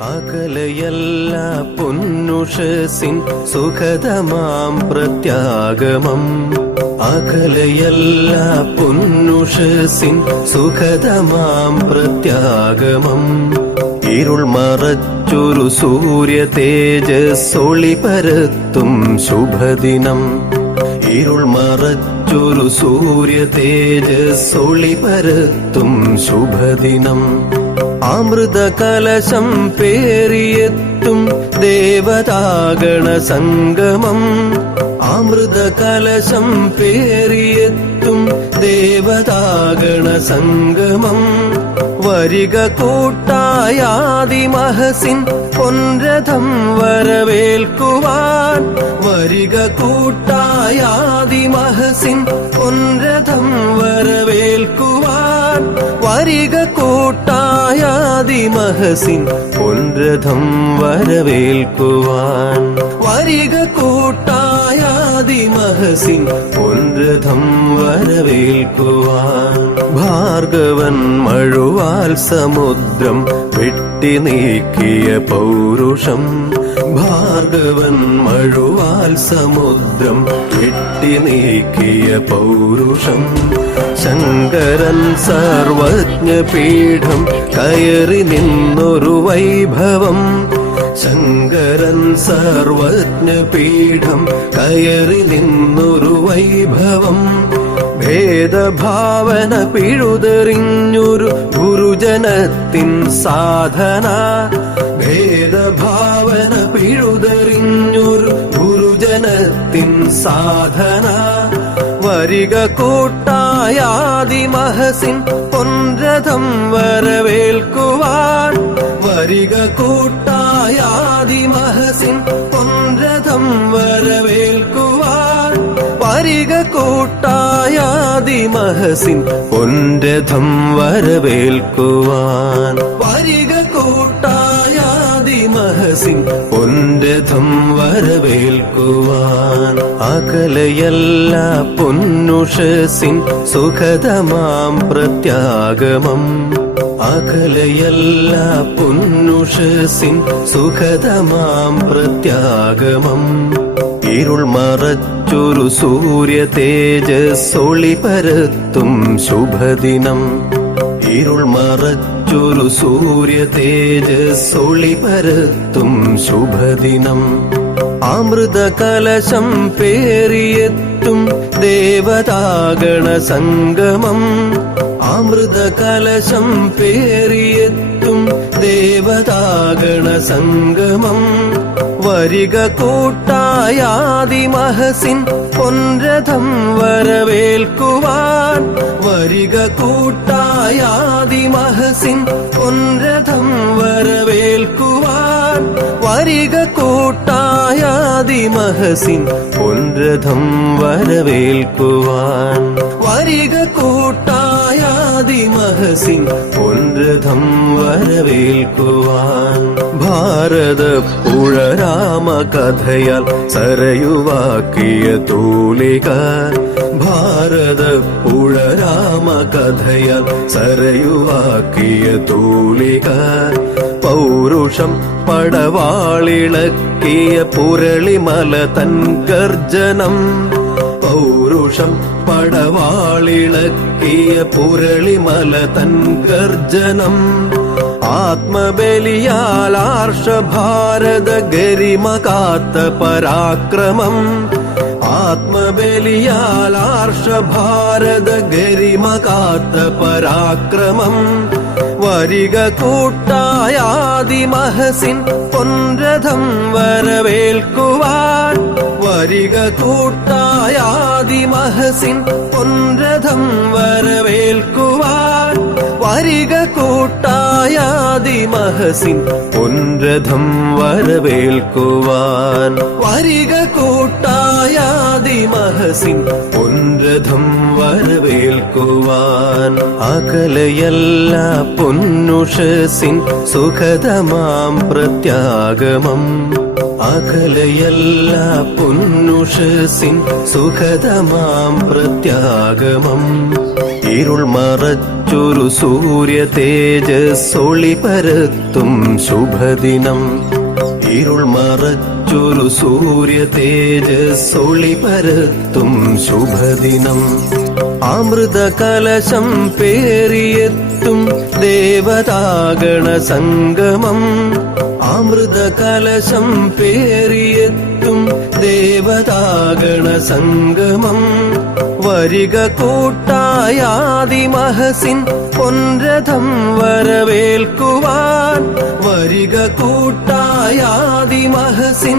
അകലയല്ല പൊന്നുഷസിൻ സുഖതമാം പ്രത്യാഗമം. അകലയല്ല പൊന്നുഷസിൻ സുഖതമാം പ്രത്യാഗമം. ഇരുൾ മറച്ചൊരു സൂര്യ തേജസ്സൊളി പരത്തും ശുഭദിനം. ഇരുൾ മറച്ചൊരു സൂര്യ തേജസ്സൊളി പരത്തും ശുഭദിനം. അമൃത കലശം പേറിയെത്തും ദേവതാഗണ സംഗമം. അമൃത കലശം പേറിയെത്തും ദേവതാഗണ സംഗമം. വരിക കൂട്ടായാദിമഹസിൻ പൊൻരഥം വരവേൽക്കുവാൻ. വരിക കൂട്ടായാദിമഹസിൻ പൊൻരഥം വരവേൽക്കുവാൻ. വരിക കൂട്ടായാദിമഹസിൻ പൊൻരഥം വരവേൽക്കുവാൻ. വരിക കൂട്ടായാദിമഹസിൻ പൊൻരഥം വരവേൽക്കുവാൻ. ഭാർഗവൻ മഴുവാൽ സമുദ്രം വെട്ടി നീക്കിയ പൗരുഷം. ഭാർഗവൻ മഴുവാൽ സമുദ്രം വെട്ടി നീക്കിയ പൗരുഷം. ശങ്കരൻ സർവജ്ഞപീഠം കയറി നിന്നൊരു വൈഭവം. ശങ്കരൻ സർവജ്ഞപീഠം കയറി നിന്നൊരു വൈഭവം. ഭേദഭാവന പിഴുതെറിഞ്ഞൊരു ഗുരുജനത്തിൻ സാധന. ഭേദഭാവന പിഴുതെറിഞ്ഞൊരു ഗുരുജനത്തിൻ സാധന. വരിക കൂട്ടായാദിമഹസിൻ പൊൻരഥം വരവേൽക്കുവാൻ. വരിക കൂട്ടായാദിമഹസിൻ പൊൻരഥം വരവേൽക്കുവാൻ. വരിക കൂട്ടായാദിമഹസിൻ പൊൻരഥം വരവേൽക്കുവാൻ. വരിക കൂട്ടായാദിമഹസിൻ പൊൻരഥം വരവേൽക്കുവാൻ. അകലയല്ല പൊന്നുഷസിൻ സുഖതമാം പ്രത്യാഗമം. അകലയല്ല പൊന്നുഷസിൻ സുഖതമാം പ്രത്യാഗമം. ഇരുൾ മറച്ചൊരു സൂര്യ തേജസ്സൊളി പരത്തും ശുഭദിനം. ഇരുൾ മറച്ചൊരു സൂര്യ തേജസ്സൊളി പരത്തും ശുഭദിനം. അമൃത കലശം പേറിയെത്തും ദേവതാഗണ സംഗമം. അമൃത കലശം പേറിയെത്തും ദേവതാഗണ സംഗമം. വരിക കൂട്ടായാദിമഹസിൻ പൊൻരഥം വരവേൽക്കുവാൻ. വരിക കൂട്ടായാദിമഹസിൻ പൊൻരഥം വരവേൽക്കുവാൻ. വരിക കൂട്ടായാദിമഹസിൻ പൊൻരഥം വരവേൽക്കുവാൻ. വരിക കൂട്ടായാദിമഹസിൻ പൊൻരഥം വരവേൽക്കുവാൻ. ഭാരതപ്പുഴ രാമകഥയാൽ സരയുവാക്കിയ തൂലിക. ഭാരതപ്പുഴ രാമകഥയാൽ സരയുവാക്കിയ തൂലിക. പൗരുഷം പടവാളിളക്കിയ പുരളിമല തൻ ഗർജനം. പൗരുഷം പടവാളിളക്കിയ പുരളിമല തൻ ഗർജനം. ആത്മബലിയാൽ ആർഷഭാരത ഗരിമ കാത്ത പരാക്രമം. ആത്മബലിയാൽ ആർഷഭാരത ഗരിമ കാത്ത പരാക്രമം. വരിക കൂട്ടായാദിമഹസിൻ പൊൻരഥം വരവേൽക്കുവാൻ. വരിക കൂട്ടായാദിമഹസിൻ പൊൻരഥം വരവേൽക്കുവാൻ. വരിക കൂട്ടായാദിമഹസിൻ പൊൻരഥം വരവേൽക്കുവാൻ. വരിക കൂട്ടായാദിമഹസിൻ പൊൻരഥം വരവേൽക്കുവാൻ. അകലയല്ല പൊന്നുഷസിൻ സുഖതമാം പ്രത്യാഗമം. അകലയല്ല പൊന്നുഷസിൻ സുഖതമാം പ്രത്യാഗമം. ഇരുൾ മറച്ചൊരു സൂര്യ തേജസ്സൊളി പരത്തും ശുഭദിനം. ഇരുൾ മറച്ചൊരു സൂര്യ തേജസ്സൊളി പരത്തും ശുഭദിനം. അമൃത കലശം പേറിയെത്തും ദേവതാഗണ സംഗമം. അമൃത കലശം പേറിയെത്തും ദേവതാഗണ സംഗമം. വരിക കൂട്ടായാദിമഹസിൻ പൊൻരഥം വരവേൽക്കുവാൻ. വരിക കൂട്ടായാദിമഹസിൻ